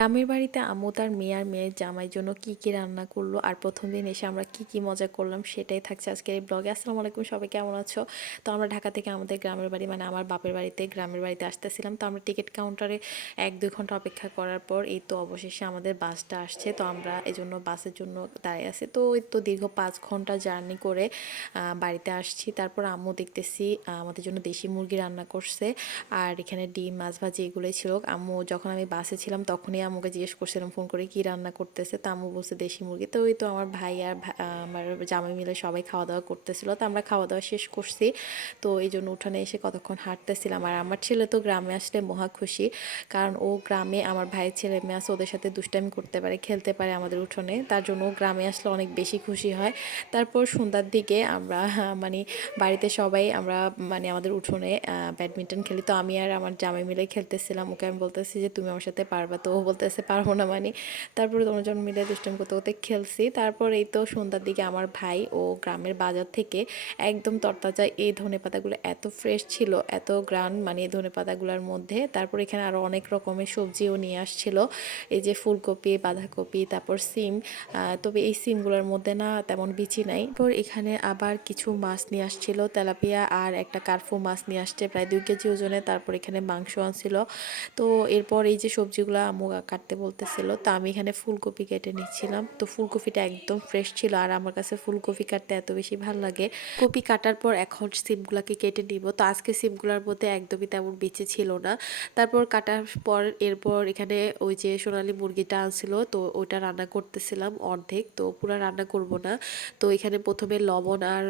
গ্রামের বাড়িতে আম্মু তার মেয়ে আর মেয়ের জামাইয়ের জন্য কি কি রান্না করলো আর প্রথম দিন এসে আমরা কি কি মজা করলাম সেটাই থাকছে আজকের এই ব্লগে। আসসালামু আলাইকুম, সবাই কেমন আছো? তো আমরা ঢাকা থেকে আমাদের গ্রামের বাড়ি মানে আমার বাপের বাড়িতে গ্রামের বাড়িতে আসতেছিলাম। তো আমরা টিকিট কাউন্টারে 1-2 ঘন্টা অপেক্ষা করার পর এই তো অবশেষে আমাদের বাসটা আসছে। তো আমরা এই জন্য বাসের জন্য দাঁড়িয়ে আছি। তো এই তো দীর্ঘ 5 ঘন্টা জার্নি করে বাড়িতে আসছি। তারপর আম্মু দেখতেছি আমাদের জন্য দেশি মুরগি রান্না করছে আর এখানে ডিম মাছ ভাজি এগুলোই ছিল। আম্মু যখন আমি বাসে ছিলাম তখনই আম্মুকে জিজ্ঞেস করছিলাম ফোন করে কি রান্না করতেছে, তো আম্মু বলছে দেশি মুরগি। তো ওই তো আমার ভাই আর আমার জামাই মিলে সবাই খাওয়া দাওয়া করতেছিল। তো আমরা খাওয়া দাওয়া শেষ করছি। তো এই জন্য উঠানে এসে কতক্ষণ হাঁটতেছিলাম। আর আমার ছেলে তো গ্রামে আসলে মহা খুশি, কারণ ও গ্রামে আমার ভাইয়ের ছেলে মেয়ে আছে ওদের সাথে দুষ্টামি করতে পারে, খেলতে পারে আমাদের উঠোনে, তার জন্য ও গ্রামে আসলে অনেক বেশি খুশি হয়। তারপর সন্ধ্যার দিকে আমরা মানে বাড়িতে সবাই আমরা মানে আমাদের উঠোনে ব্যাডমিন্টন খেলি। তো আমি আর আমার জামাই মিলে খেলতেছিলাম। ওকে আমি বলতেছি যে তুমি আমার সাথে পারবা, তো ও বলতেছে পারবো না মানে। তারপরে দুজন মিলে দুষ্টামি করতে করতে খেলছি। তারপর এই তো সন্ধ্যার দিকে আমার ভাই ও গ্রামের বাজার থেকে একদম তরতাজা এই ধনেপাতাগুলো এত ফ্রেশ ছিল, এত গ্রান মানে এই ধনেপাতাগুলোর মধ্যে। তারপর এখানে আরও অনেক রকমের সবজিও নিয়ে আসছিল, এই যে ফুলকপি, বাঁধাকপি, তারপর সিম। তবে এই সিমগুলোর মধ্যে না তেমন বিচি নাই। তারপর এখানে আবার কিছু মাছ নিয়ে আসছিল, তেলাপিয়া আর একটা কার্ফু মাছ নিয়ে আসছে প্রায় 2 কেজি ওজনে। তারপর এখানে মাংস আনছিল। তো এরপর এই যে সবজিগুলো আম্মু কাটতে বলতেছিল, তো আমি এখানে ফুলকপি কেটে নিচ্ছিলাম। তো ফুলকপিটা একদম ফ্রেশ ছিল আর আমার কাছে ফুলকপি কাটতে এত বেশি ভালো লাগে। কপি কাটার পর এখন সিমগুলোকে কেটে নিব। তো আজকে সিমগুলোর মধ্যে একদমই তেমন বেঁচে ছিল না। তারপর কাটার পর এরপর এখানে ওই যে সোনালী মুরগিটা আনছিল, তো ওইটা রান্না করতেছিলাম অর্ধেক, তো পুরো রান্না করব না। তো এখানে প্রথমে লবণ আর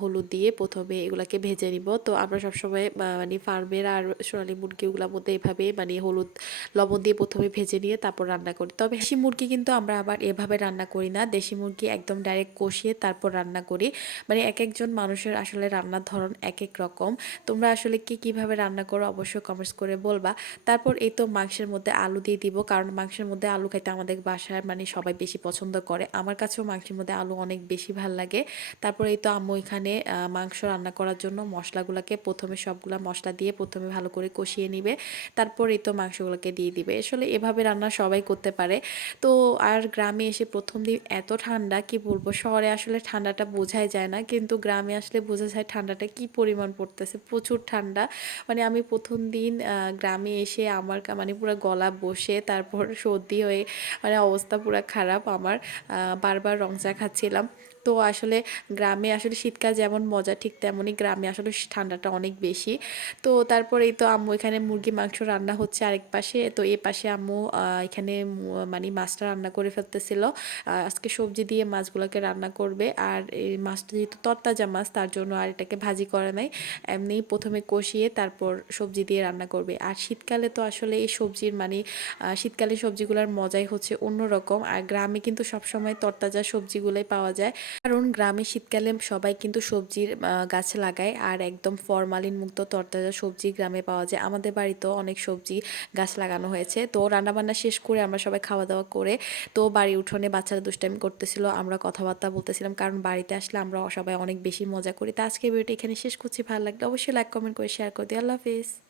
হলুদ দিয়ে প্রথমে এগুলাকে ভেজে নিব। তো আমরা সবসময় মানে ফার্মের আর সোনালী মুরগিগুলোর মধ্যে এভাবে মানে হলুদ লবণ দিয়ে প্রথমে ভেজে নিয়ে তারপর রান্না করি। তবে দেশি মুরগি কিন্তু আমরা আবার এভাবে রান্না করি না, দেশি মুরগি একদম ডাইরেক্ট কষিয়ে তারপর রান্না করি। মানে এক একজন মানুষের আসলে রান্নার ধরন এক এক রকম। তোমরা আসলে কিভাবে রান্না করো অবশ্যই কমেন্টস করে বলবা। তারপর এই তো মাংসের মধ্যে আলু দিয়ে দিব, কারণ মাংসের মধ্যে আলু খাইতে আমাদের বাসায় মানে সবাই বেশি পছন্দ করে। আমার কাছেও মাংসের মধ্যে আলু অনেক বেশি ভাল লাগে। তারপর এই তো আম্মু এখানে মাংস রান্না করার জন্য মশলাগুলোকে প্রথমে সবগুলা মশলা দিয়ে প্রথমে ভালো করে কষিয়ে নিবে। তারপর এই তো মাংসগুলোকে দিয়ে দিবে। আসলে এভাবে রান্না সবাই করতে পারে। তো আর গ্রামে এসে প্রথম দিন এত ঠান্ডা কি বলবো, শহরে আসলে ঠান্ডাটা বোঝাই যায় না, কিন্তু গ্রামে আসলে বোঝা যায় ঠান্ডাটা কি পরিমাণ পড়তেছে, প্রচুর ঠান্ডা। মানে আমি প্রথম দিন গ্রামে এসে আমার মানে পুরো গলা বসে তারপর সর্দি হয়ে মানে অবস্থা পুরো খারাপ আমার। বারবার রং চা খাচ্ছিলাম। তো আসলে গ্রামে আসলে শীতকাল যেমন মজা ঠিক তেমনই গ্রামে আসলে ঠান্ডাটা অনেক বেশি। তো তারপর এই তো আম্মু এখানে মুরগি মাংস রান্না হচ্ছে আরেক পাশে, তো এই পাশে আম্মু এখানে মানে মাছটা রান্না করে ফেলতেছিল। আজকে সবজি দিয়ে মাছগুলোকে রান্না করবে। আর এই মাছটা যেহেতু তরতাজা মাছ তার জন্য আর এটাকে ভাজি করে নাই, এমনি প্রথমে কষিয়ে তারপর সবজি দিয়ে রান্না করবে। আর শীতকালে তো আসলে এই সবজির মানে শীতকালে সবজিগুলোর মজাই হচ্ছে অন্যরকম। আর গ্রামে কিন্তু সবসময় তরতাজা সবজিগুলোই পাওয়া যায়, কারণ গ্রামে শীতকালে সবাই কিন্তু সবজির গাছ লাগায় আর একদম ফরমালিন মুক্ত তরতাজা সবজি গ্রামে পাওয়া যায়। আমাদের বাড়িতেও অনেক সবজি গাছ লাগানো হয়েছে। তো রান্নাবান্না শেষ করে আমরা সবাই খাওয়া দাওয়া করে তো বাড়ি উঠোনে বাচ্চারা দুষ্টামি করতেছিল, আমরা কথাবার্তা বলতেছিলাম, কারণ বাড়িতে আসলে আমরা সবাই অনেক বেশি মজা করি। তো আজকে ভিডিওটা এখানে শেষ করছি। ভালো লাগলে অবশ্যই লাইক কমেন্ট করে শেয়ার করে দিই। আল্লাহ হাফিজ।